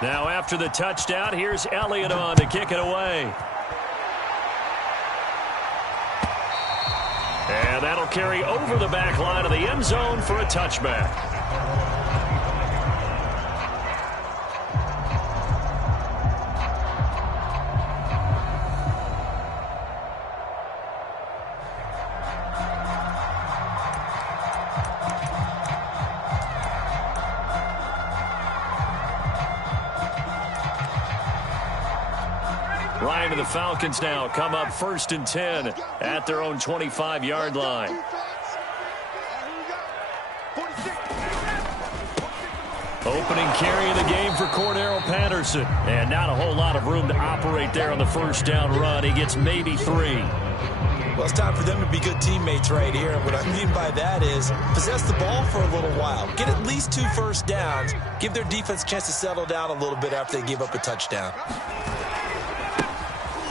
Now after the touchdown, here's Elliott on to kick it away. And that'll carry over the back line of the end zone for a touchback. Ryan and the Falcons now come up 1st and 10 at their own 25-yard line. Opening carry of the game for Cordarrelle Patterson. And not a whole lot of room to operate there on the first down run. He gets maybe 3. Well, it's time for them to be good teammates right here. And what I mean by that is possess the ball for a little while. Get at least 2 first downs. Give their defense a chance to settle down a little bit after they give up a touchdown.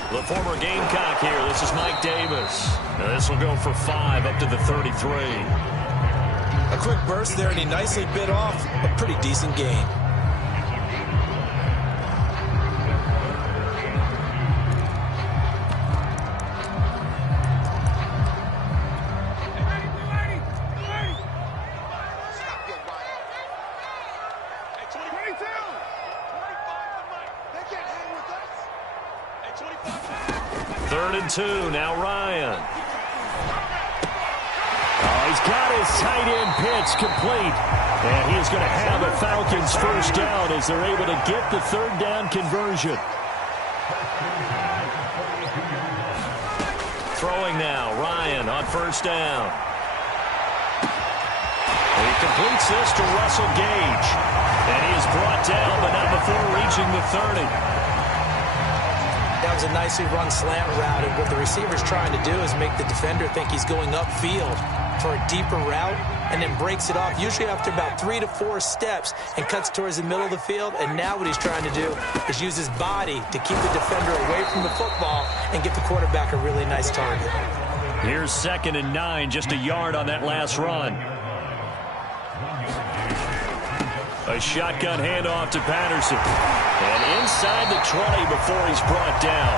The former Gamecock here. This is Mike Davis. Now this will go for 5 up to the 33. A quick burst there, and he nicely bit off a pretty decent gain. Two. Now Ryan. Oh, he's got his tight end pitch complete. And he's going to have a Falcons first down as they're able to get the 3rd down conversion. Throwing now. Ryan on 1st down. He completes this to Russell Gage. And he is brought down, but not before reaching the 30. That was a nicely run slant route, and what the receiver's trying to do is make the defender think he's going upfield for a deeper route, and then breaks it off, usually after about 3 to 4 steps, and cuts towards the middle of the field. And now what he's trying to do is use his body to keep the defender away from the football and get the quarterback a really nice target. Here's 2nd and 9, just a yard on that last run. A shotgun handoff to Patterson. And inside the 20 before he's brought down.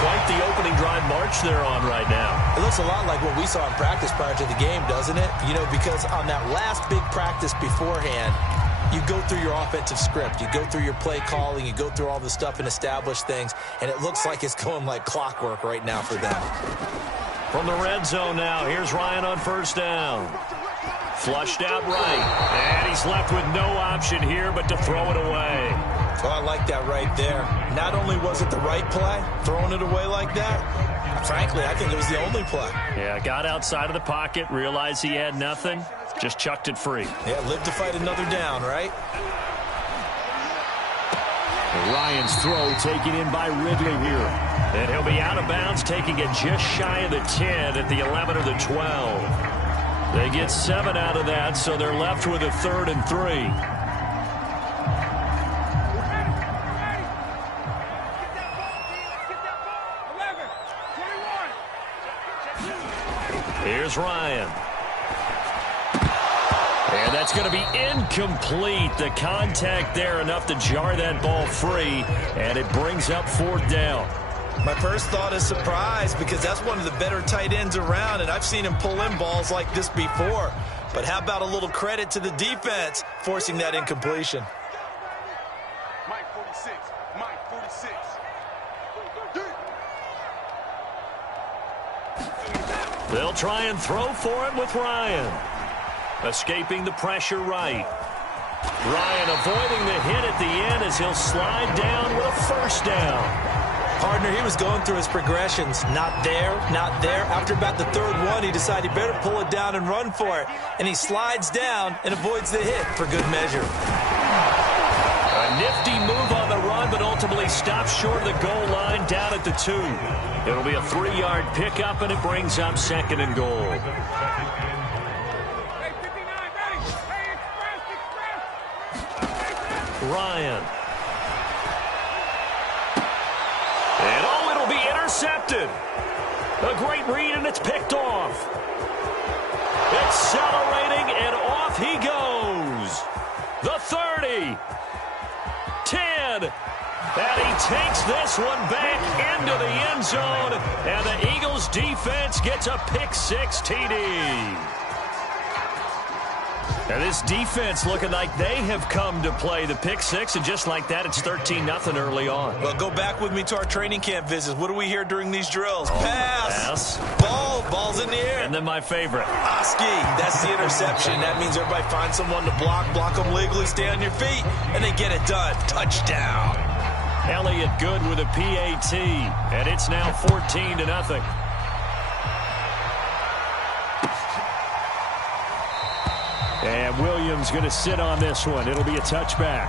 Quite the opening drive march they're on right now. It looks a lot like what we saw in practice prior to the game, doesn't it? You know, because on that last big practice beforehand, you go through your offensive script. You go through your play calling. You go through all the stuff and establish things. And it looks like it's going like clockwork right now for them. From the red zone now, here's Ryan on 1st down. Flushed out right. And he's left with no option here but to throw it away. Well, I like that right there. Not only was it the right play, throwing it away like that, frankly, I think it was the only play. Yeah, got outside of the pocket, realized he had nothing, just chucked it free. Yeah, live to fight another down, right? Ryan's throw taken in by Ridley here. And he'll be out of bounds, taking it just shy of the 10 at the 11 or the 12. They get 7 out of that, so they're left with a 3rd and 3. Here's Ryan. And that's going to be incomplete. The contact there enough to jar that ball free, and it brings up 4th down. My first thought is surprise, because that's one of the better tight ends around, and I've seen him pull in balls like this before. But how about a little credit to the defense forcing that incompletion? Mike 46. Mike 46. They'll try and throw for it with Ryan. Escaping the pressure right. Ryan avoiding the hit at the end as he'll slide down with a 1st down. Partner, he was going through his progressions. Not there, not there. After about the 3rd one, he decided he better pull it down and run for it. And he slides down and avoids the hit for good measure. A nifty move on the run, but ultimately stops short of the goal line down at the 2. It'll be a 3-yard pickup, and it brings up 2nd and goal. Ryan. And oh, it'll be intercepted. A great read, and it's picked off. Accelerating, and off he goes. The 30. 10. And he takes this one back into the end zone. And the Eagles defense gets a pick-6 TD. And this defense looking like they have come to play the pick-6, and just like that, it's 13-0 early on. Well, go back with me to our training camp visits. What do we hear during these drills? Pass. Ball's in the air. And then my favorite. Oski, that's the interception. That means everybody finds someone to block them legally, stay on your feet, and they get it done. Touchdown. Elliott good with a PAT, and it's now 14-0. And Williams going to sit on this one. It'll be a touchback.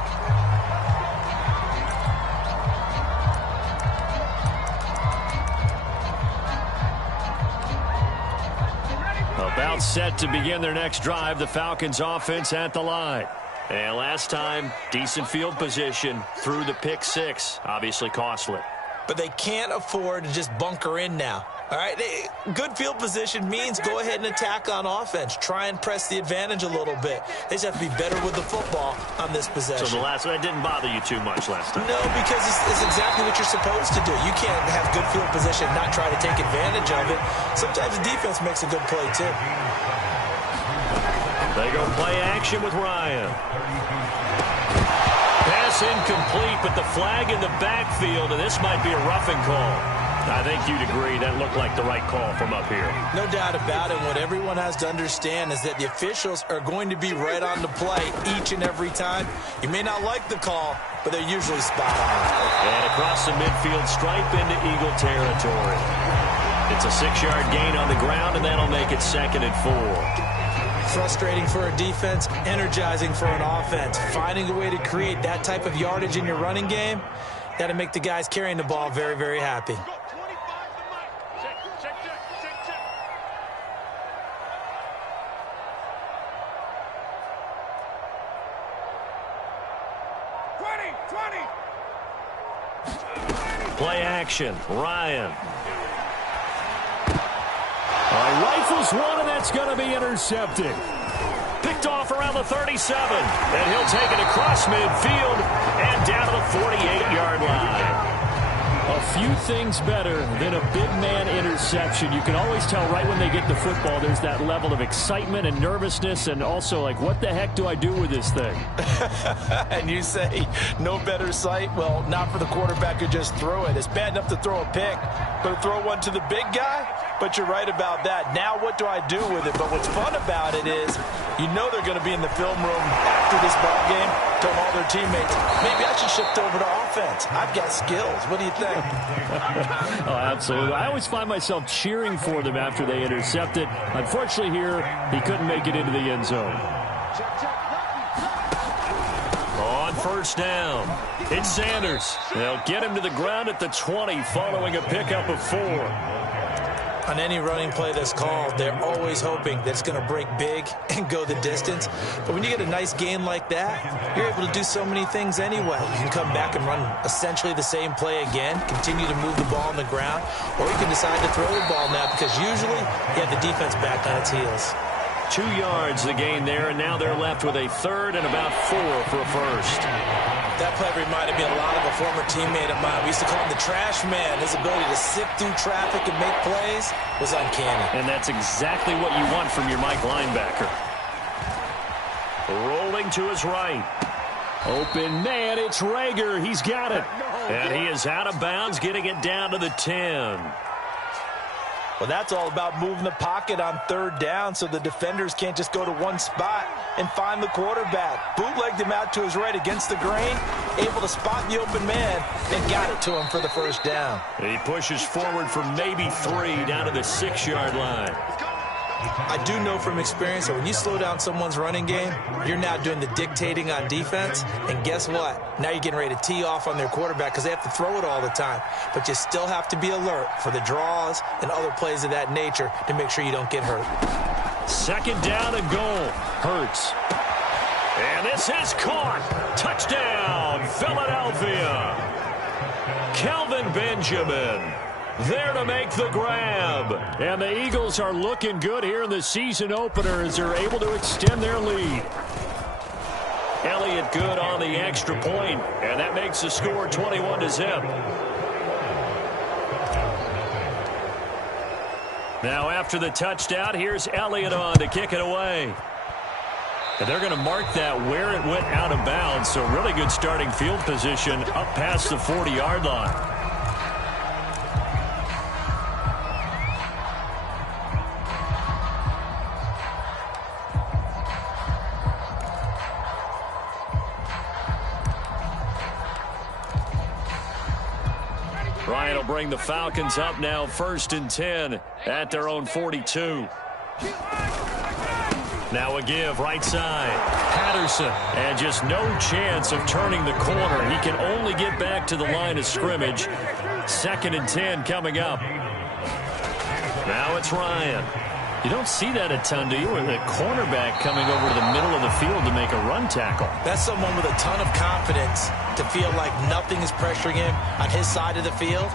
About set to begin their next drive. The Falcons offense at the line. And last time, decent field position through the pick-6. Obviously costly. But they can't afford to just bunker in now. All right, good field position means go ahead and attack on offense. Try and press the advantage a little bit. They just have to be better with the football on this possession. So that didn't bother you too much last time? No, because it's exactly what you're supposed to do. You can't have good field position and not try to take advantage of it. Sometimes the defense makes a good play, too. They go play action with Ryan. Pass incomplete, but the flag in the backfield, and this might be a roughing call. I think you'd agree that looked like the right call from up here. No doubt about it. What everyone has to understand is that the officials are going to be right on the play each and every time. You may not like the call, but they're usually spot on. And across the midfield stripe into Eagle territory. It's a 6-yard gain on the ground, and that'll make it 2nd and 4. Frustrating for a defense, energizing for an offense. Finding a way to create that type of yardage in your running game, that'll make the guys carrying the ball very, very happy. Play action, Ryan. Rifles one, and that's going to be intercepted. Picked off around the 37, and he'll take it across midfield and down to the 48-yard line. A few things better than a big man interception. You can always tell right when they get the football, there's that level of excitement and nervousness, and also like, what the heck do I do with this thing? And you say, no better sight? Well, not for the quarterback who just threw it. It's bad enough to throw a pick, but to throw one to the big guy? But you're right about that. Now what do I do with it? But what's fun about it is you know they're going to be in the film room after this ball game, telling all their teammates, maybe I should shift over to offense. I've got skills. What do you think? Oh, absolutely. I always find myself cheering for them after they intercept it. Unfortunately here, he couldn't make it into the end zone. On first down, it's Sanders. They'll get him to the ground at the 20 following a pickup of 4. On any running play that's called, they're always hoping that it's going to break big and go the distance. But when you get a nice gain like that, you're able to do so many things anyway. You can come back and run essentially the same play again, continue to move the ball on the ground, or you can decide to throw the ball now because usually you have the defense back on its heels. 2 yards the gain there, and now they're left with a 3rd and about 4 for a first. That play reminded me a lot of a former teammate of mine. We used to call him the trash man. His ability to sift through traffic and make plays was uncanny. And that's exactly what you want from your Mike linebacker. Rolling to his right. Open man, it's Reagor. He's got it. And he is out of bounds, getting it down to the 10. Well, that's all about moving the pocket on 3rd down so the defenders can't just go to one spot and find the quarterback. Bootlegged him out to his right against the grain, able to spot the open man, and got it to him for the first down. He pushes forward for maybe 3 down to the 6-yard line. I do know from experience that when you slow down someone's running game, you're now doing the dictating on defense. And guess what? Now you're getting ready to tee off on their quarterback because they have to throw it all the time. But you still have to be alert for the draws and other plays of that nature to make sure you don't get hurt. 2nd down and goal. Hurts. And this is caught. Touchdown, Philadelphia. Kelvin Benjamin. there to make the grab. And the Eagles are looking good here in the season opener as they're able to extend their lead. Elliott good on the extra point, and that makes the score 21-0. Now after the touchdown, here's Elliott on to kick it away. And they're going to mark that where it went out of bounds, so really good starting field position up past the 40-yard line. Ryan will bring the Falcons up now 1st and 10 at their own 42. Now a give right side. Patterson. And just no chance of turning the corner. He can only get back to the line of scrimmage. 2nd and 10 coming up. Now it's Ryan. You don't see that a ton, do you? With a cornerback coming over to the middle of the field to make a run tackle. That's someone with a ton of confidence to feel like nothing is pressuring him on his side of the field.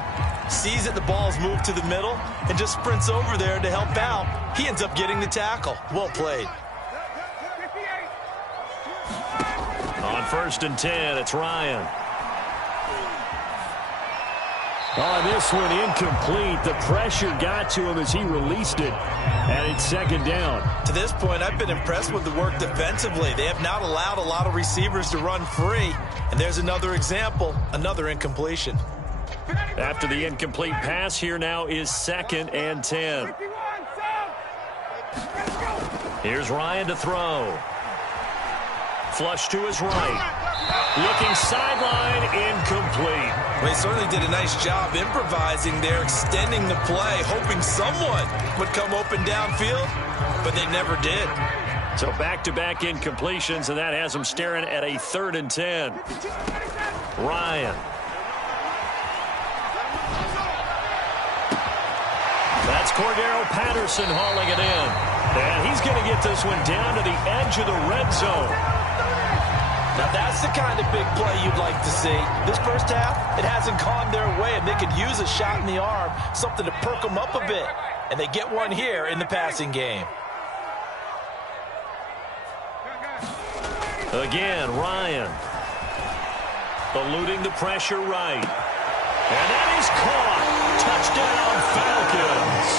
Sees that the ball's moved to the middle and just sprints over there to help out. He ends up getting the tackle. Well played. On 1st and 10, it's Ryan. On this one, incomplete. The pressure got to him as he released it, and it's 2nd down. To this point, I've been impressed with the work defensively. They have not allowed a lot of receivers to run free, and there's another example, another incompletion. After the incomplete pass, here now is 2nd and 10. Here's Ryan to throw. Flush to his right. Looking sideline, incomplete. They certainly did a nice job improvising there, extending the play, hoping someone would come open downfield, but they never did. So back-to-back incompletions, and that has them staring at a 3rd and 10. Ryan. That's Cordero Patterson hauling it in. And he's going to get this one down to the edge of the red zone. Now that's the kind of big play you'd like to see. This first half, it hasn't gone their way, and they could use a shot in the arm, something to perk them up a bit. And they get one here in the passing game. Again, Ryan. Eluding the pressure right. And that is caught. Touchdown, Falcons.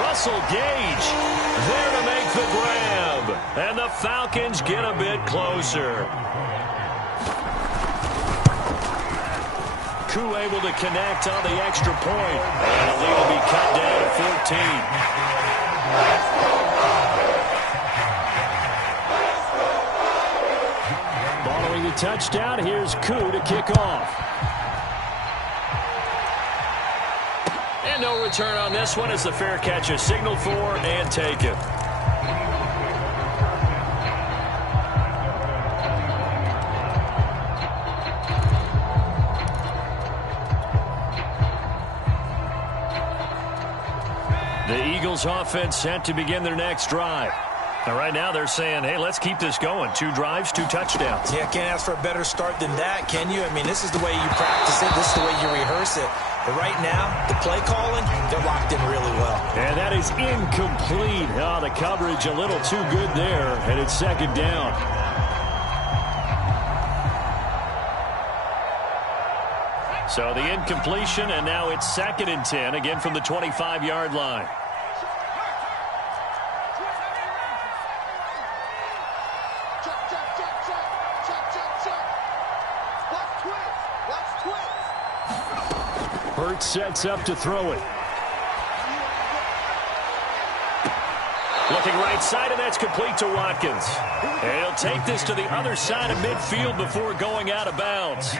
Russell Gage there to make the grab. And the Falcons get a bit closer. Koo able to connect on the extra point. And the lead will be cut down to 14. Following the touchdown, here's Koo to kick off. And no return on this one as the fair catch is signaled for and taken. The Eagles offense set to begin their next drive. And right now they're saying, hey, let's keep this going. 2 drives, 2 touchdowns. Yeah, can't ask for a better start than that, can you? I mean, this is the way you practice it. This is the way you rehearse it. But right now, the play calling, they're locked in really well. And that is incomplete. Oh, the coverage a little too good there, and it's 2nd down. So the incompletion, and now it's 2nd and 10, again from the 25-yard line. Hurts sets up to throw it. Looking right side, and that's complete to Watkins. And he'll take this to the other side of midfield before going out of bounds.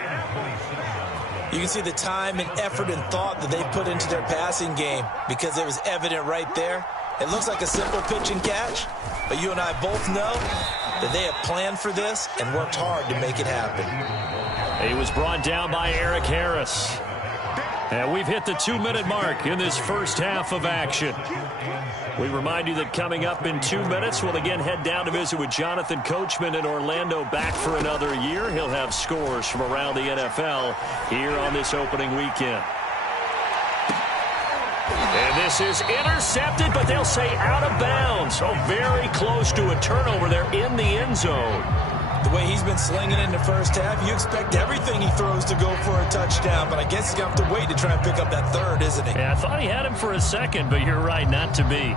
You can see the time and effort and thought that they put into their passing game because it was evident right there. It looks like a simple pitch and catch, but you and I both know that they have planned for this and worked hard to make it happen. He was brought down by Eric Harris. And we've hit the 2-minute mark in this first half of action. We remind you that coming up in 2 minutes, we'll again head down to visit with Jonathan Coachman in Orlando, back for another year. He'll have scores from around the NFL here on this opening weekend. And this is intercepted, but they'll say out of bounds. So very close to a turnover there in the end zone. The way he's been slinging in the first half, you expect everything he throws to go for a touchdown, but I guess he's going to have to wait to try and pick up that third, isn't he? Yeah, I thought he had him for a second, but you're right, not to be.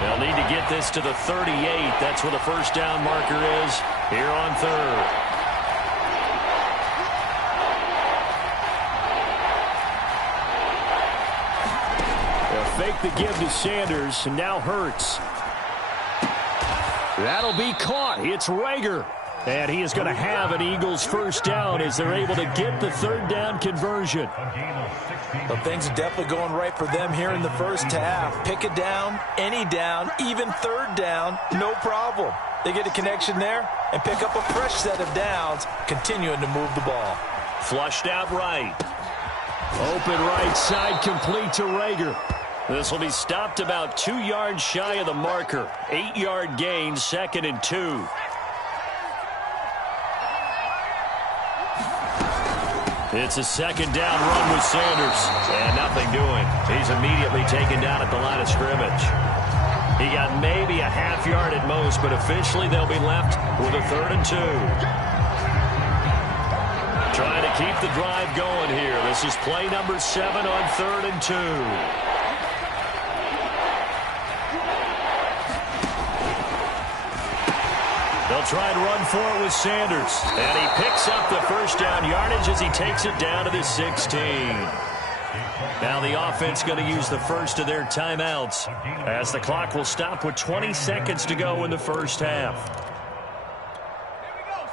They'll need to get this to the 38. That's where the first down marker is here on third. They'll fake the give to Sanders, and now Hurts. That'll be caught. It's Reagor. And he is going to have an Eagles first down as they're able to get the third down conversion. Well, things are definitely going right for them here in the first half. Pick it down, any down, even third down, no problem. They get a connection there and pick up a fresh set of downs, continuing to move the ball. Flushed out right. Open right side, complete to Reagor. This will be stopped about 2 yards shy of the marker. 8-yard gain, 2nd and 2. It's a second down run with Sanders. And nothing doing. He's immediately taken down at the line of scrimmage. He got maybe a half yard at most, but officially they'll be left with a 3rd and 2. Trying to keep the drive going here. This is play number 7 on 3rd and 2. They'll try and run for it with Sanders. And he picks up the first down yardage as he takes it down to the 16. Now the offense going to use the first of their timeouts as the clock will stop with 20 seconds to go in the first half.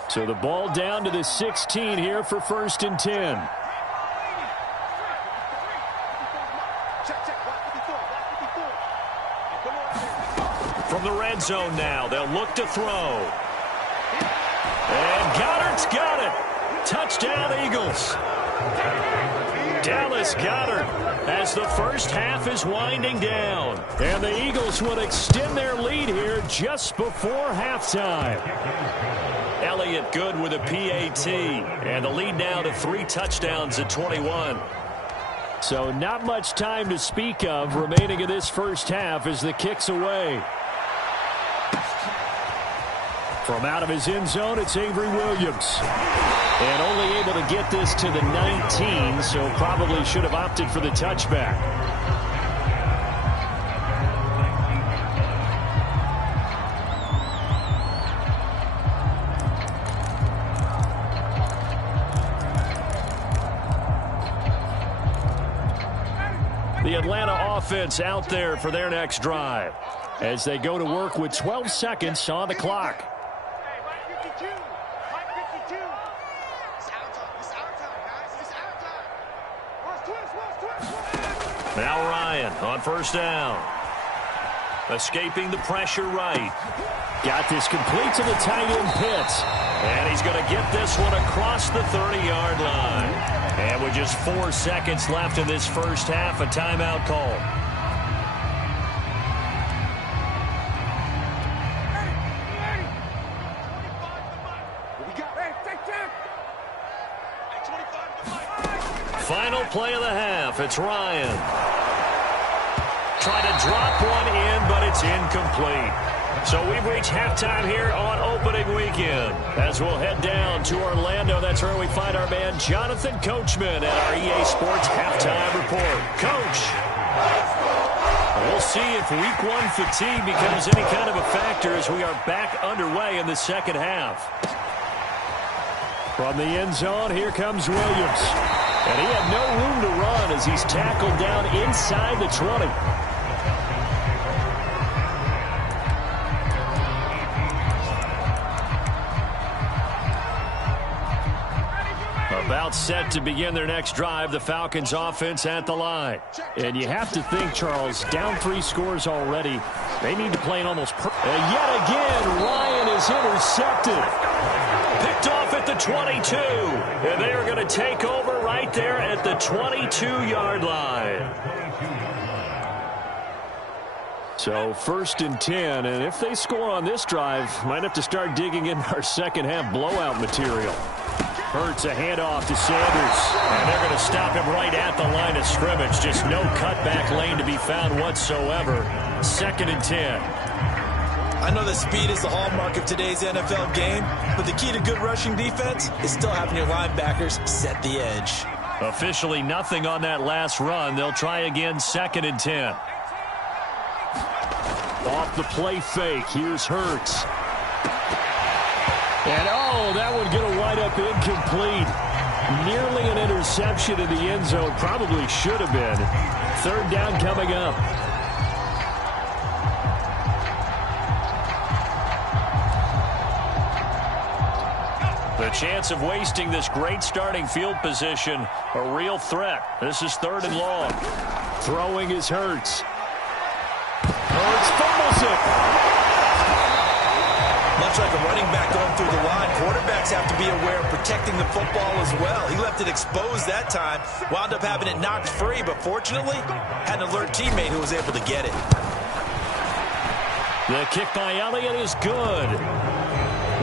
So the ball down to the 16 here for 1st and 10. From the red zone now, they'll look to throw. And Goddard's got it. Touchdown, Eagles. Dallas Goedert as the first half is winding down. And the Eagles will extend their lead here just before halftime. Elliott good with a PAT. And the lead now to 3 touchdowns at 21. So not much time to speak of remaining in this first half as the kick's away. From out of his end zone, it's Avery Williams. And only able to get this to the 19, so probably should have opted for the touchback. The Atlanta offense out there for their next drive as they go to work with 12 seconds on the clock. Now Ryan on first down. Escaping the pressure right. Got this complete to the tight end Pitts. And he's going to get this one across the 30-yard line. And with just 4 seconds left in this first half, a timeout call. Final play of the half. It's Ryan. Trying to drop one in, but it's incomplete. So we've reached halftime here on opening weekend. As we'll head down to Orlando, that's where we find our man Jonathan Coachman at our EA Sports Halftime Report. Coach, we'll see if week 1 fatigue becomes any kind of a factor as we are back underway in the second half. From the end zone, here comes Williams. And he had no room to run as he's tackled down inside the 20. About set to begin their next drive, the Falcons offense at the line. And you have to think, Charles, down 3 scores already. They need to play an almost perfect. And yet again, Ryan is intercepted. Picked off at the 22. And they are going to take over right there at the 22-yard line. So 1st and 10. And if they score on this drive, might have to start digging in our second half blowout material. Hurts a handoff to Sanders. And they're going to stop him right at the line of scrimmage. Just no cutback lane to be found whatsoever. 2nd and 10. I know that speed is the hallmark of today's NFL game, but the key to good rushing defense is still having your linebackers set the edge. Officially nothing on that last run. They'll try again, 2nd and 10. Off the play fake. Here's Hurts. And, oh, that one going to wind up incomplete. Nearly an interception in the end zone. Probably should have been. 3rd down coming up. The chance of wasting this great starting field position, a real threat. This is 3rd and long. Throwing is Hurts. Hurts fumbles it. Much like a running back going through the line, quarterbacks have to be aware of protecting the football as well. He left it exposed that time, wound up having it knocked free, but fortunately, had an alert teammate who was able to get it. The kick by Elliott is good.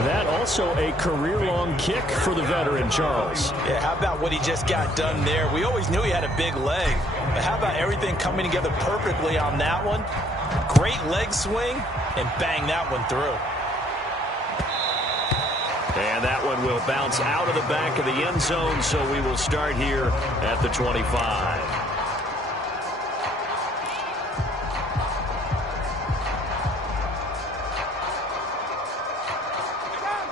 That also a career-long kick for the veteran, Charles. Yeah, how about what he just got done there? We always knew he had a big leg, but how about everything coming together perfectly on that one? Great leg swing, and bang that one through. And that one will bounce out of the back of the end zone, so we will start here at the 25.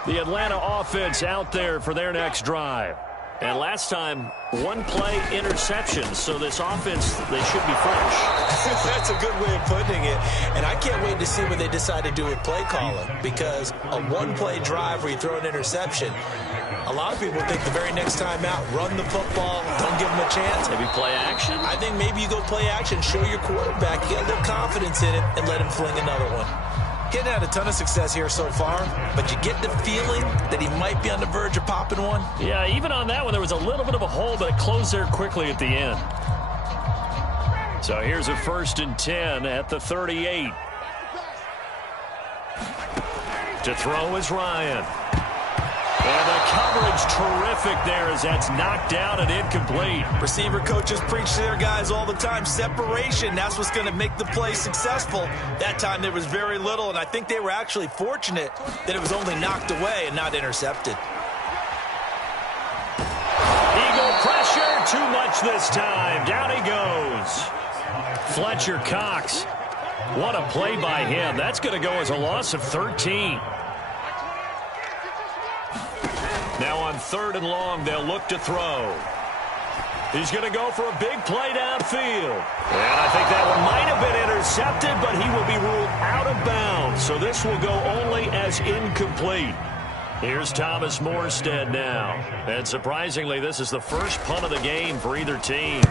The Atlanta offense out there for their next drive. And last time, 1-play interception. So this offense, they should be fresh. That's a good way of putting it. And I can't wait to see what they decide to do with play calling. Because a 1-play drive where you throw an interception, a lot of people think the very next time out, run the football, don't give them a chance. Maybe play action? I think maybe you go play action, show your quarterback, get a little confidence in it, and let him fling another one. Getting had a ton of success here so far, but you get the feeling that he might be on the verge of popping one. Yeah, even on that one, there was a little bit of a hole, but it closed there quickly at the end. So here's a 1st and 10 at the 38. To throw is Ryan. And the coverage terrific there as that's knocked down and incomplete. Receiver coaches preach to their guys all the time. Separation, that's what's going to make the play successful. That time there was very little, and I think they were actually fortunate that it was only knocked away and not intercepted. Eagle pressure, too much this time. Down he goes. Fletcher Cox. What a play by him. That's going to go as a loss of 13. Now on 3rd and long, they'll look to throw. He's going to go for a big play downfield. And I think that one might have been intercepted, but he will be ruled out of bounds. So this will go only as incomplete. Here's Thomas Morstead now. And surprisingly, this is the first punt of the game for either team.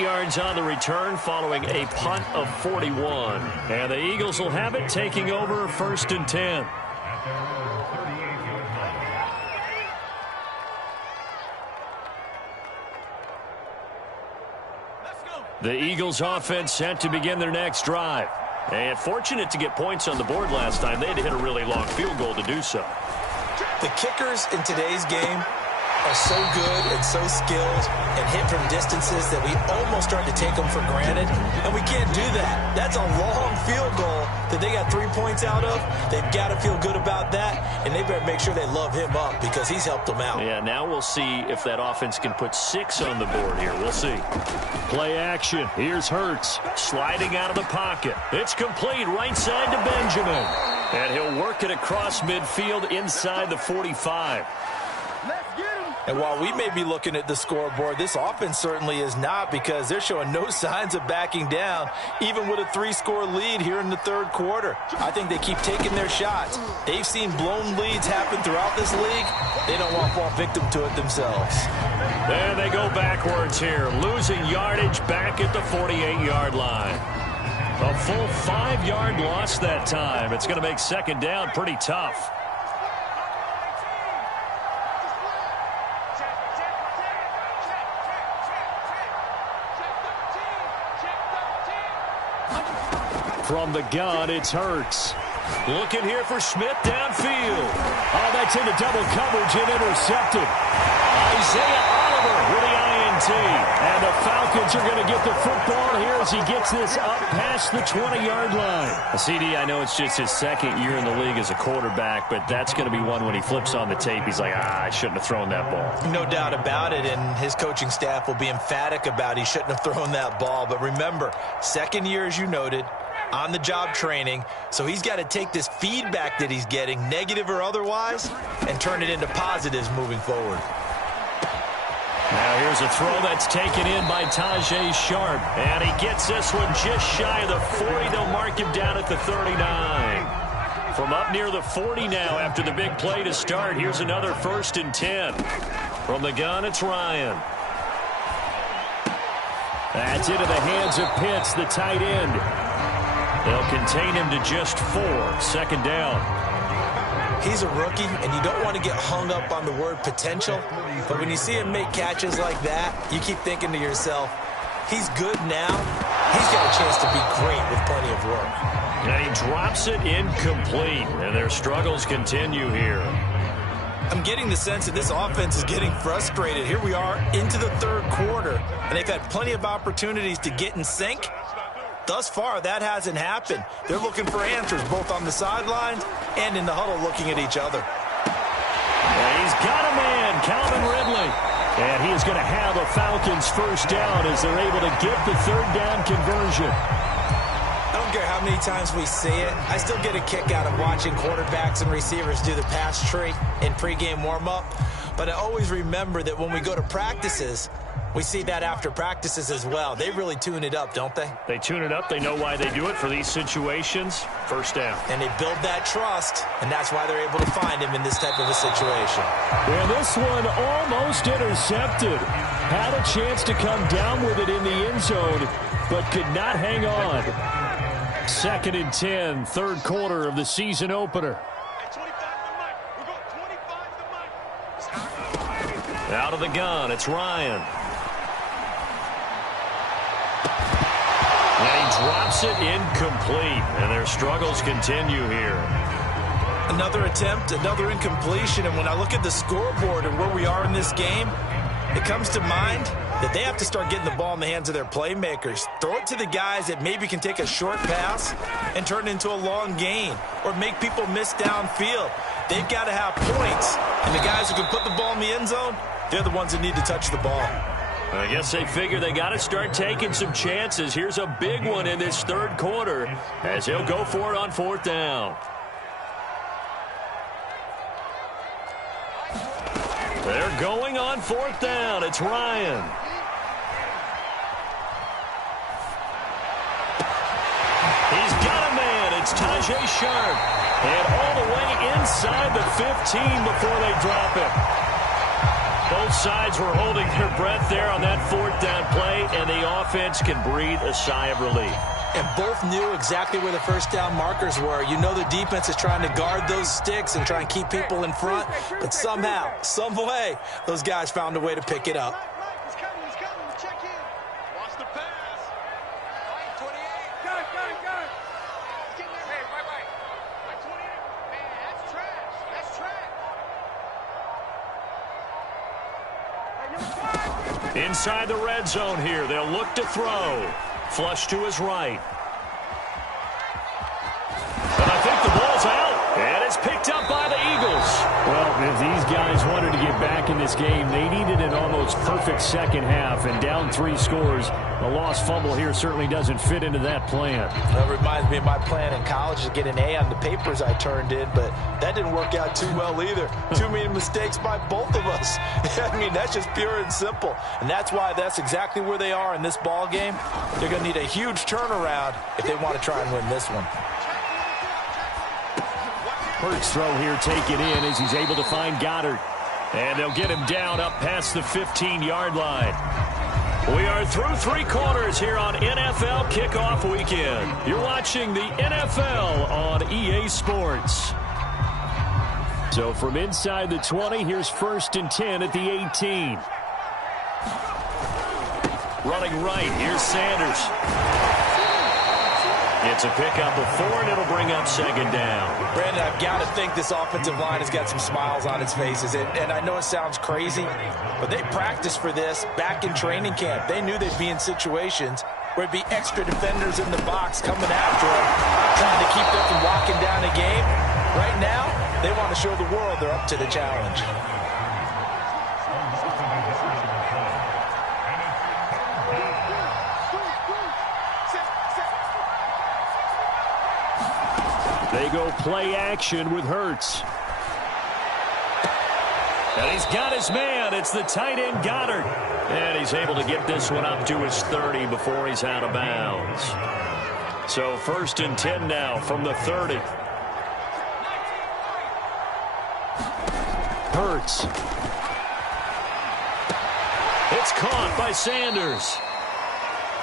Yards on the return following a punt of 41. And the Eagles will have it, taking over 1st and 10. The Eagles offense set to begin their next drive. And fortunate to get points on the board last time. They had to hit a really long field goal to do so. The kickers in today's game are so good and so skilled and hit from distances that we almost start to take them for granted, and we can't do that. That's a long field goal that they got 3 points out of. They've got to feel good about that, and they better make sure they love him up because he's helped them out. Yeah, now we'll see if that offense can put 6 on the board here. We'll see. Play action. Here's Hurts sliding out of the pocket. It's complete right side to Benjamin, and he'll work it across midfield inside the 45. And while we may be looking at the scoreboard, this offense certainly is not, because they're showing no signs of backing down, even with a 3-score lead here in the 3rd quarter. I think they keep taking their shots. They've seen blown leads happen throughout this league. They don't want to fall victim to it themselves. And they go backwards here, losing yardage back at the 48-yard line. A full 5-yard loss that time. It's going to make 2nd down pretty tough. From the gun, it's Hurts. Looking here for Smith downfield. Oh, that's into double coverage and intercepted. Isaiah Oliver with the INT. And the Falcons are going to get the football here as he gets this up past the 20-yard line. CD, I know it's just his second year in the league as a quarterback, but that's going to be one when he flips on the tape. He's like, I shouldn't have thrown that ball. No doubt about it, and his coaching staff will be emphatic about he shouldn't have thrown that ball. But remember, second year, as you noted, on-the-job training, so he's got to take this feedback that he's getting, negative or otherwise, and turn it into positives moving forward. Now here's a throw that's taken in by Tajae Sharpe, and he gets this one just shy of the 40. They'll mark him down at the 39. From up near the 40 now after the big play to start. Here's another 1st and 10. From the gun, it's Ryan. That's into the hands of Pitts, the tight end. They'll contain him to just 4. 2nd down. He's a rookie, and you don't want to get hung up on the word potential. But when you see him make catches like that, you keep thinking to yourself, he's good now. He's got a chance to be great with plenty of work. And he drops it incomplete, and their struggles continue here. I'm getting the sense that this offense is getting frustrated. Here we are into the 3rd quarter, and they've had plenty of opportunities to get in sync. Thus far, that hasn't happened. They're looking for answers both on the sidelines and in the huddle looking at each other. And he's got a man, Calvin Ridley. And he is going to have a Falcons 1st down as they're able to get the 3rd down conversion. I don't care how many times we see it. I still get a kick out of watching quarterbacks and receivers do the pass tree in pregame warm-up. But I always remember that when we go to practices, we see that after practices as well. They really tune it up, don't they? They tune it up. They know why they do it for these situations. 1st down. And they build that trust, and that's why they're able to find him in this type of a situation. And this one almost intercepted. Had a chance to come down with it in the end zone, but could not hang on. 2nd and 10, 3rd quarter of the season opener. Out of the gun, it's Ryan. And he drops it incomplete, and their struggles continue here. Another attempt, another incompletion, and when I look at the scoreboard and where we are in this game, it comes to mind that they have to start getting the ball in the hands of their playmakers. Throw it to the guys that maybe can take a short pass and turn it into a long gain or make people miss downfield. They've got to have points, and the guys who can put the ball in the end zone, they're the ones that need to touch the ball. I guess they figure they got to start taking some chances. Here's a big one in this 3rd quarter as he'll go for it on 4th down. They're going on 4th down. It's Ryan. He's got a man. It's Tajae Sharpe. And all the way inside the 15 before they drop it. Both sides were holding their breath there on that 4th down play, and the offense can breathe a sigh of relief. And both knew exactly where the 1st down markers were. You know the defense is trying to guard those sticks and try and keep people in front, but somehow, some way, those guys found a way to pick it up. He's coming. Check in. Watch the pass. 28. Got it. Get there. Hey, right. 28. Man, that's trash. Inside the red zone here. They'll look to throw. Flush to his right. And I think the ball's out. And it's picked up by the Eagles. Well, if these guys wanted to get back in this game, they needed an almost perfect 2nd half. And down 3 scores, a lost fumble here certainly doesn't fit into that plan. That reminds me of my plan in college to get an A on the papers I turned in, but that didn't work out too well either. Too many mistakes by both of us. I mean, that's just pure and simple. And that's why that's exactly where they are in this ball game. They're going to need a huge turnaround if they want to try and win this one. Hurts throw here taken in as he's able to find Goddard. And they'll get him down up past the 15-yard line. We are through 3 quarters here on NFL Kickoff Weekend. You're watching the NFL on EA Sports. So from inside the 20, here's 1st and 10 at the 18. Running right, here's Sanders. It's a pickup of 4, and it'll bring up second down. Brandon, I've got to think this offensive line has got some smiles on its faces. And I know it sounds crazy, but they practiced for this back in training camp. They knew they'd be in situations where it'd be extra defenders in the box coming after them, trying to keep them from walking down a game. Right now, they want to show the world they're up to the challenge. They go play action with Hurts. And he's got his man. It's the tight end Goddard. And he's able to get this one up to his 30 before he's out of bounds. So 1st and 10 now from the 30. Hurts. It's caught by Sanders.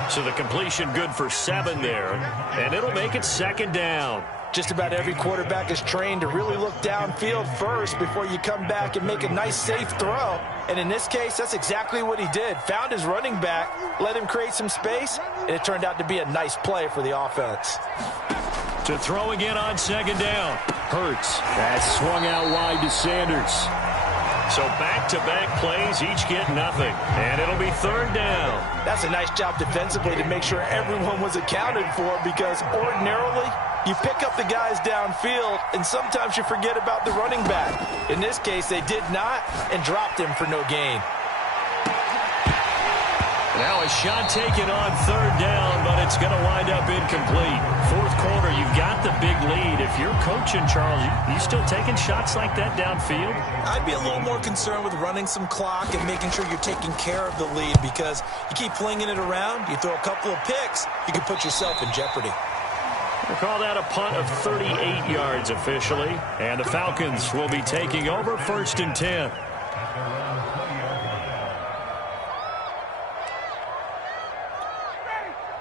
So the completion good for 7 there. And it'll make it second down. Just about every quarterback is trained to really look downfield first before you come back and make a nice, safe throw. And in this case, that's exactly what he did. Found his running back, let him create some space, and it turned out to be a nice play for the offense. To throw again on second down. Hurts. That's swung out wide to Sanders. So back-to-back plays, each get nothing. And it'll be 3rd down. That's a nice job defensively to make sure everyone was accounted for, because ordinarily you pick up the guys downfield and sometimes you forget about the running back. In this case, they did not and dropped him for no gain. Now a shot taken on 3rd down, but it's going to wind up incomplete. 4th quarter, you've got the big lead. If you're coaching, Charles, you still taking shots like that downfield? I'd be a little more concerned with running some clock and making sure you're taking care of the lead, because you keep flinging it around, you throw a couple of picks, you can put yourself in jeopardy. We'll call that a punt of 38 yards officially, and the Falcons will be taking over 1st and 10.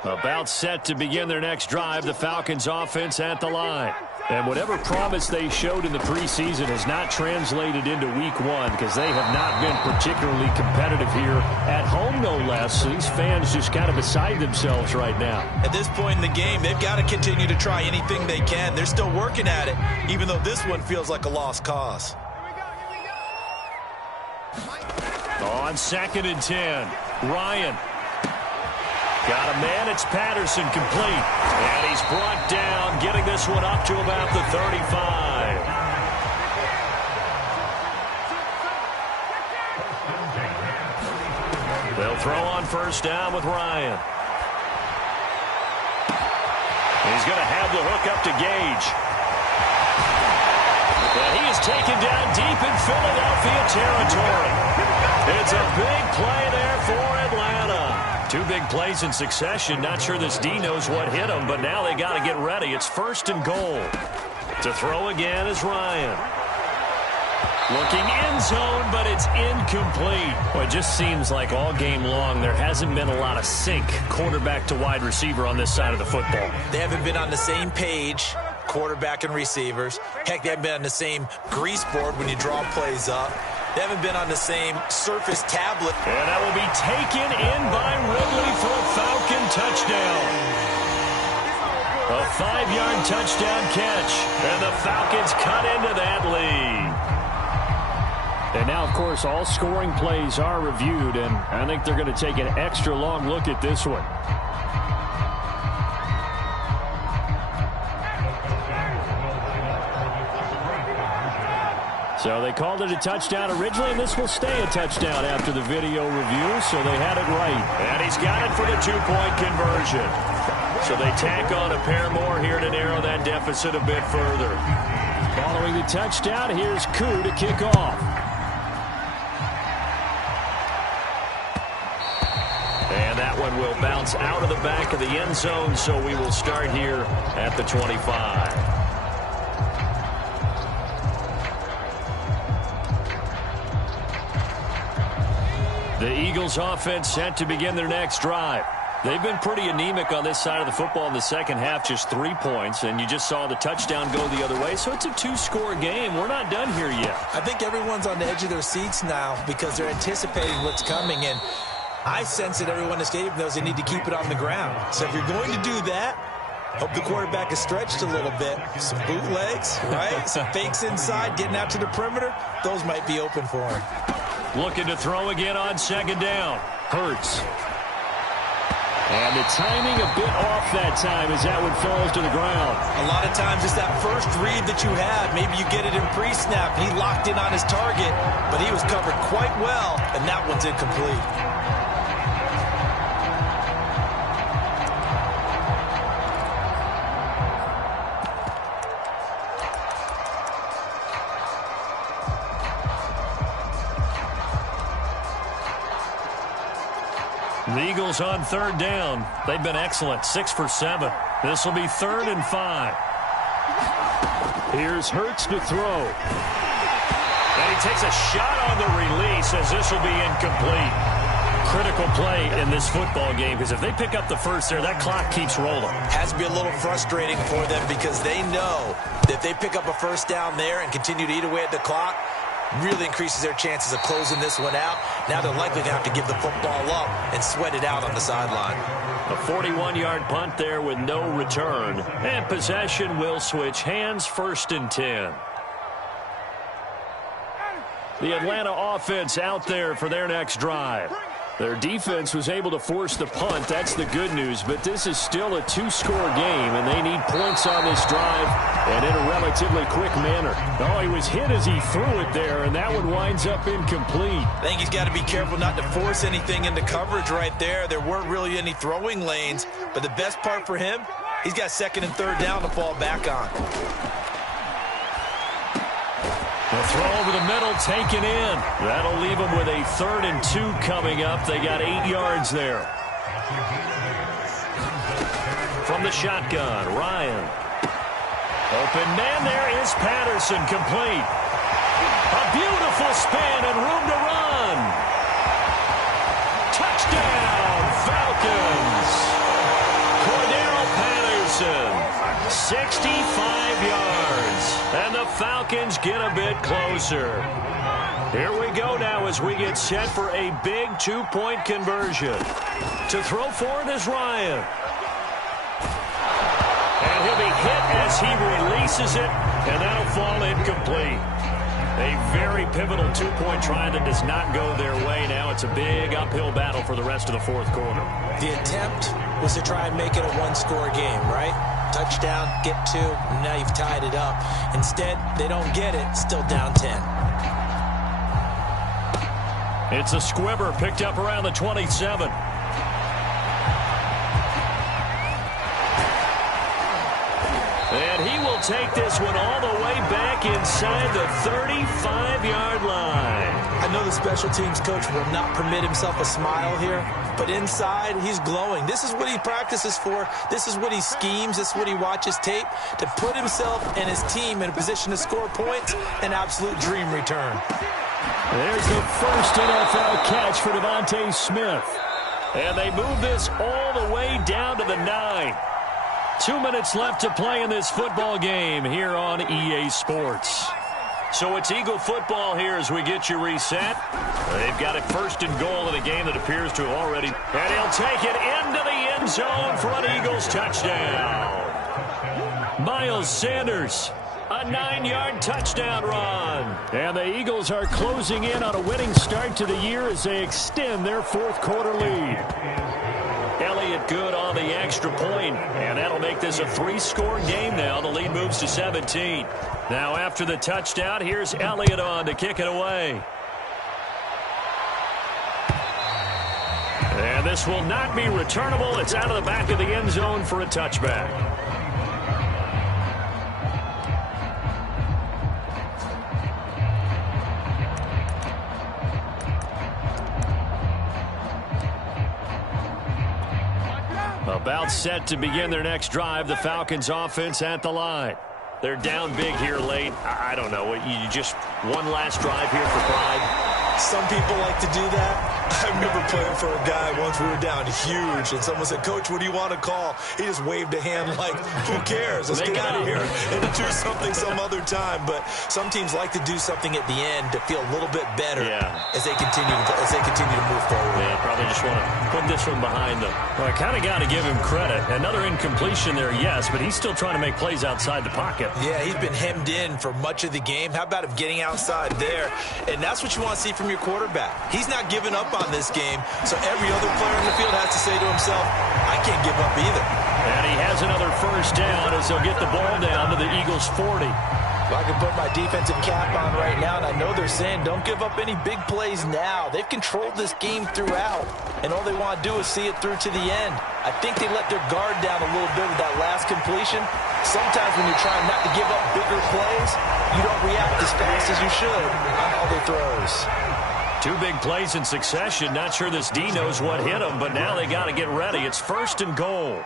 About set to begin their next drive, the Falcons offense at the line. And whatever promise they showed in the preseason has not translated into week 1, because they have not been particularly competitive here at home, no less. These fans just kind of beside themselves right now. At this point in the game, they've got to continue to try anything they can. They're still working at it, even though this one feels like a lost cause. On 2nd and 10, Ryan. Got a man, it's Patterson, complete. And he's brought down, getting this one up to about the 35. They'll throw on 1st down with Ryan. He's going to have the hook up to Gage. And he is taken down deep in Philadelphia territory. It's a big play there for Atlanta. 2 big plays in succession. Not sure this D knows what hit him, but now they got to get ready. It's 1st and goal. To throw again is Ryan. Looking end zone, but it's incomplete. Well, it just seems like all game long there hasn't been a lot of sync quarterback to wide receiver on this side of the football. They haven't been on the same page, quarterback and receivers. Heck, they haven't been on the same grease board when you draw plays up. They haven't been on the same surface tablet. And that will be taken in by Ridley for a Falcon touchdown. A 5-yard touchdown catch. And the Falcons cut into that lead. And now, of course, all scoring plays are reviewed, and I think they're going to take an extra long look at this one. So they called it a touchdown originally, and this will stay a touchdown after the video review, so they had it right. And he's got it for the 2-point conversion. So they tack on a pair more here to narrow that deficit a bit further. Following the touchdown, here's Koo to kick off. And that one will bounce out of the back of the end zone, so we will start here at the 25. The Eagles offense set to begin their next drive. They've been pretty anemic on this side of the football in the second half, just 3 points, and you just saw the touchdown go the other way, so it's a 2-score game. We're not done here yet. I think everyone's on the edge of their seats now because they're anticipating what's coming, and I sense that everyone in the stadium knows they need to keep it on the ground. So if you're going to do that, Hope the quarterback is stretched a little bit. Some bootlegs, right? Some fakes inside, getting out to the perimeter. Those might be open for him. Looking to throw again on second down. Hurts. And the timing a bit off that time as that one falls to the ground. A lot of times it's that first read that you had. Maybe you get it in pre-snap. He locked in on his target, but he was covered quite well, and that one's incomplete. The Eagles on third down. They've been excellent, 6 for 7. This will be 3rd and 5. Here's Hurts to throw. And he takes a shot on the release as this will be incomplete. Critical play in this football game because if they pick up the first there, that clock keeps rolling. Has to be a little frustrating for them because they know that if they pick up a first down there and continue to eat away at the clock, really increases their chances of closing this one out. Now they're likely going to have to give the football up and sweat it out on the sideline. A 41-yard punt there with no return. And possession will switch hands, 1st and 10. The Atlanta offense out there for their next drive. Their defense was able to force the punt. That's the good news. But this is still a 2-score game, and they need points on this drive and in a relatively quick manner. Oh, he was hit as he threw it there, and that one winds up incomplete. I think he's got to be careful not to force anything into coverage right there. There weren't really any throwing lanes, but the best part for him, he's got 2nd and 3rd down to fall back on. The throw over the middle, taken in. That'll leave them with a 3rd and 2 coming up. They got 8 yards there. From the shotgun, Ryan. Open man, there is Patterson, complete. A beautiful spin and room to run. Touchdown, Falcons. Cordero Patterson, 65 yards. And the Falcons get a bit closer. Here we go now as we get set for a big 2-point conversion. To throw for it is Ryan. And he'll be hit as he releases it, and that'll fall incomplete. A very pivotal 2-point try that does not go their way. Now it's a big uphill battle for the rest of the 4th quarter. The attempt was to try and make it a 1-score game, right? Touchdown, get 2, and now you've tied it up. Instead, they don't get it, still down 10. It's a squibber picked up around the 27. And he will take this one all the way back inside the 35-yard line. I know the special teams coach will not permit himself a smile here, but inside, he's glowing. This is what he practices for. This is what he schemes. This is what he watches tape to put himself and his team in a position to score points. An absolute dream return. There's the first NFL catch for Devontae Smith. And they move this all the way down to the 9. 2 minutes left to play in this football game here on EA Sports. So it's Eagle football here as we get you reset. They've got it 1st and goal in a game that appears to have already. And he'll take it into the end zone for an Eagles touchdown. Miles Sanders, a 9-yard touchdown run. And the Eagles are closing in on a winning start to the year as they extend their 4th quarter lead. Elliott good on the extra point, and that'll make this a 3-score game now. The lead moves to 17. Now after the touchdown, here's Elliott on to kick it away. And this will not be returnable. It's out of the back of the end zone for a touchback. About set to begin their next drive. The Falcons offense at the line. They're down big here late. I don't know. You just one last drive here for pride. Some people like to do that. I remember playing for a guy once. We were down huge, and someone said, "Coach, what do you want to call?" He just waved a hand like, "Who cares? Let's get out of here and do something some other time." But some teams like to do something at the end to feel a little bit better as they continue to move forward. They probably just want to put this one behind them. Well, I kind of got to give him credit. Another incompletion there, yes, but he's still trying to make plays outside the pocket. Yeah, he's been hemmed in for much of the game. How about him getting outside there? And that's what you want to see from your quarterback. He's not giving up on this game, so every other player in the field has to say to himself, I can't give up either. And he has another first down as they'll get the ball down to the Eagles' 40. Well, I can put my defensive cap on right now, and I know they're saying don't give up any big plays now. They've controlled this game throughout, and all they want to do is see it through to the end. I think they let their guard down a little bit with that last completion. Sometimes when you're trying not to give up bigger plays, you don't react as fast as you should on all their throws. Two big plays in succession. Not sure this D knows what hit him, but now they got to get ready. It's first and goal.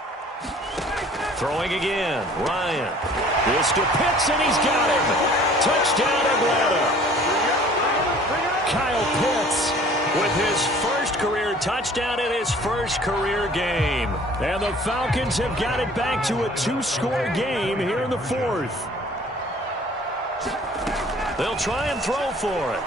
Throwing again. Ryan. This to Pitts, and he's got him. Touchdown, Atlanta. Kyle Pitts with his first career touchdown in his first career game. And the Falcons have got it back to a 2-score game here in the fourth. They'll try and throw for it.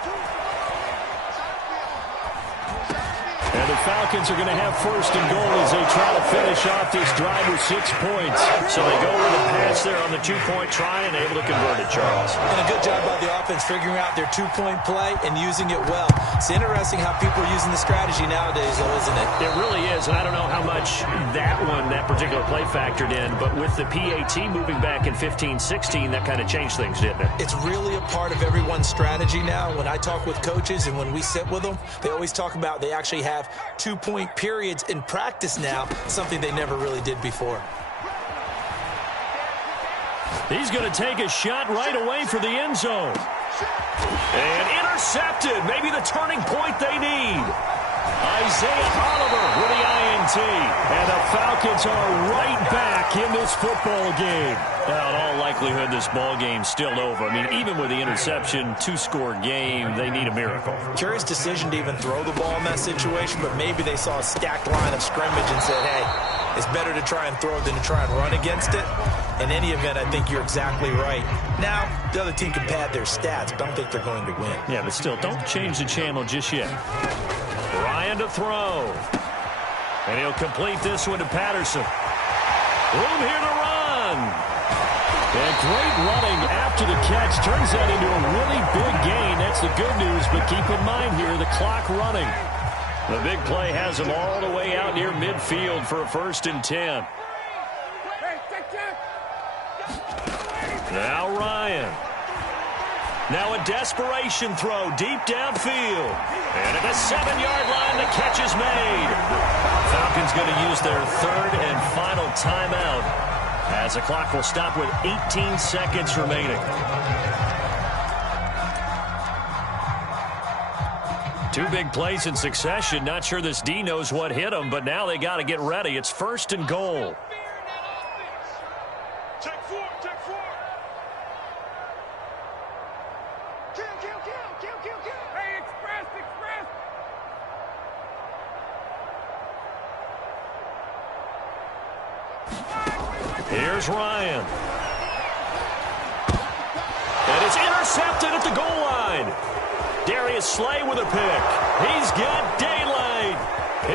And the Falcons are going to have first and goal as they try to finish off this drive with 6 points. So they go with a pass there on the 2-point try and able to convert it, Charles. And a good job by the offense figuring out their 2-point play and using it well. It's interesting how people are using the strategy nowadays, though, isn't it? It really is, and I don't know how much that particular play factored in, but with the PAT moving back in 15-16, that kind of changed things, didn't it? It's really a part of everyone's strategy now. When I talk with coaches and when we sit with them, they always talk about they actually have 2-point periods in practice now, something they never really did before. He's going to take a shot right away for the end zone. And intercepted. Maybe the turning point they need. Isaiah Oliver with the INT. And the Falcons are right back in this football game. Well, in all likelihood, this ball game's still over. I mean, even with the interception, 2-score game, they need a miracle. Curious decision to even throw the ball in that situation, but maybe they saw a stacked line of scrimmage and said, hey, it's better to try and throw than to try and run against it. In any event, I think you're exactly right. Now, the other team can pad their stats, but I don't think they're going to win. Yeah, but still, don't change the channel just yet. Ryan to throw. And he'll complete this one to Patterson. Room here to run. And great running after the catch turns that into a really big gain. That's the good news, but keep in mind here, the clock running. The big play has him all the way out near midfield for a 1st and 10. Now Ryan. Now a desperation throw deep downfield. And at the 7-yard line, the catch is made. Falcons going to use their 3rd and final timeout as the clock will stop with 18 seconds remaining. Two big plays in succession. Not sure this D knows what hit them, but now they got to get ready. It's 1st and goal. Check 4. Kill. Hey, express. Here's Ryan. And it's intercepted at the goal line. Darius Slay with a pick. He's got daylight.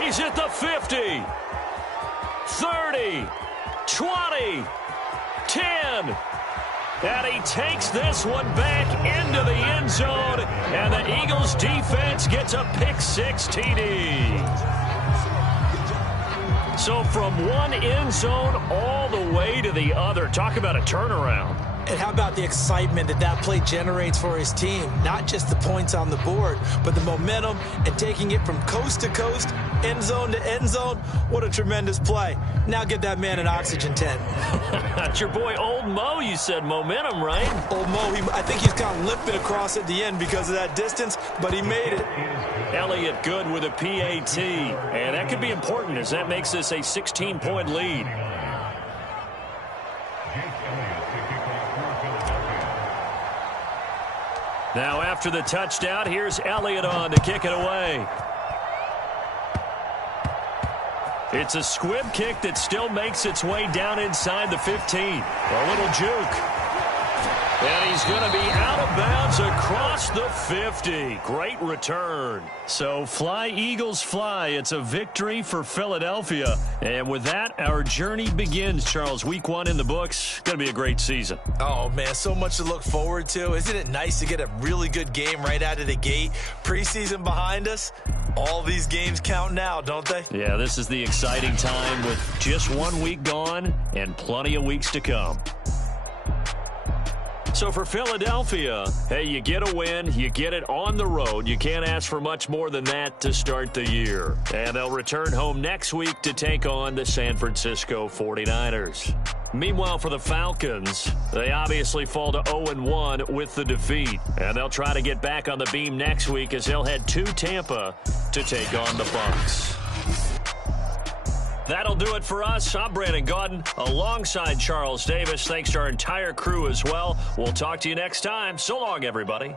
He's at the 50. 30. 20. 10. And he takes this one back into the end zone. And the Eagles defense gets a pick-6 TD. So from one end zone all the way to the other. Talk about a turnaround. And how about the excitement that play generates for his team? Not just the points on the board, but the momentum and taking it from coast to coast, end zone to end zone. What a tremendous play. Now get that man an oxygen tent. That's your boy Old Mo, you said. Momentum, right? Old Mo, I think he's kind of limping across at the end because of that distance, but he made it. Elliott good with a PAT. And that could be important as that makes this a 16-point lead. Now after the touchdown, here's Elliott on to kick it away. It's a squib kick that still makes its way down inside the 15. A little juke. And he's going to be out of bounds across the 50. Great return. So fly, Eagles, fly. It's a victory for Philadelphia. And with that, our journey begins, Charles. Week 1 in the books. Going to be a great season. Oh, man, so much to look forward to. Isn't it nice to get a really good game right out of the gate? Preseason behind us. All these games count now, don't they? Yeah, this is the exciting time with just 1 week gone and plenty of weeks to come. So for Philadelphia, hey, you get a win, you get it on the road. You can't ask for much more than that to start the year. And they'll return home next week to take on the San Francisco 49ers. Meanwhile, for the Falcons, they obviously fall to 0-1 with the defeat. And they'll try to get back on the beam next week as they'll head to Tampa to take on the Bucs. That'll do it for us. I'm Brandon Gaudin alongside Charles Davis. Thanks to our entire crew as well. We'll talk to you next time. So long, everybody.